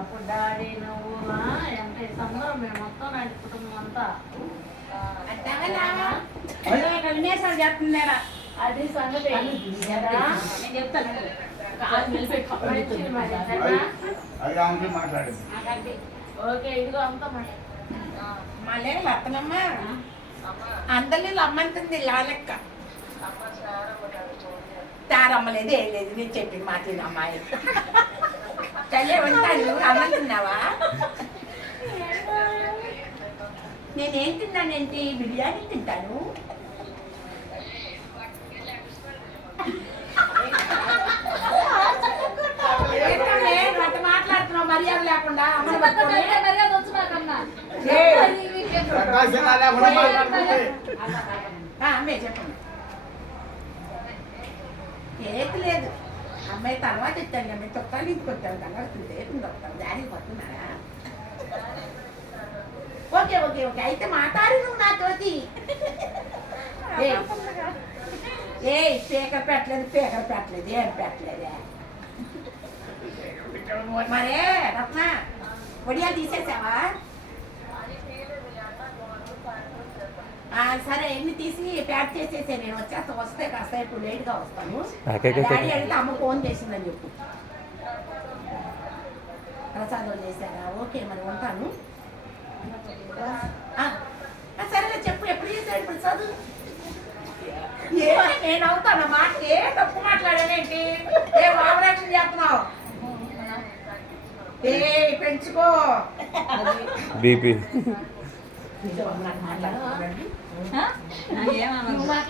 అప్పుడు డాడీ నువ్వు ఎంత సందరం మేము మొత్తం నాటి కుటుంబం అంతా వినేసాడు చెప్తున్నారా అది సంగతి నేను చెప్తాను ఓకే ఇదిగో అంతా మళ్ళీ అత్తనమ్మ అందరినీ రమ్మంటుంది లాలెక్క తారమ్మలేదు ఏం లేదు నేను చెప్పింది మాట అమ్మాయి చల్లే ఉంటాను అన్నం తిన్నావా నేనేం తిన్నానేంటి బిర్యానీ తింటాను మాట్లాడుతున్నావు మర్యాద లేకుండా మర్యాద వచ్చు నాకన్నా చెప్పండి ఏది లేదు అమ్మాయి తర్వాత ఇచ్చాను అమ్మాయి తొక్కాలు ఇంటికి వచ్చాను కనబడుతుంది ఏది వస్తాను దానికి పడుతున్నారా ఓకే ఓకే ఓకే అయితే మాట్లాడు నువ్వు నాతోటి ఏ పేకర్ పెట్టలేదు ఏం పెట్టలేదే మరే రత్న వడియాలు తీసేసావా సరే ఎన్ని తీసి ప్యాక్ చేసేసే నేను వస్తే కాస్త ఇప్పుడు లేట్గా వస్తాను డాడీ అడిగితే అమ్మ ఫోన్ చేసిందని చెప్పు ప్రసాదం చేశారా ఓకే మరి ఉంటాను సరేలే చెప్పు ఎప్పుడు చేశాడు ప్రసాద్ నేను అవుతాను మాట ఏ తప్పు మాట్లాడానేంటి ఏ వామరాక్షణ చేస్తున్నావు ఏ పెంచుకో బీపీ ఏమన్నా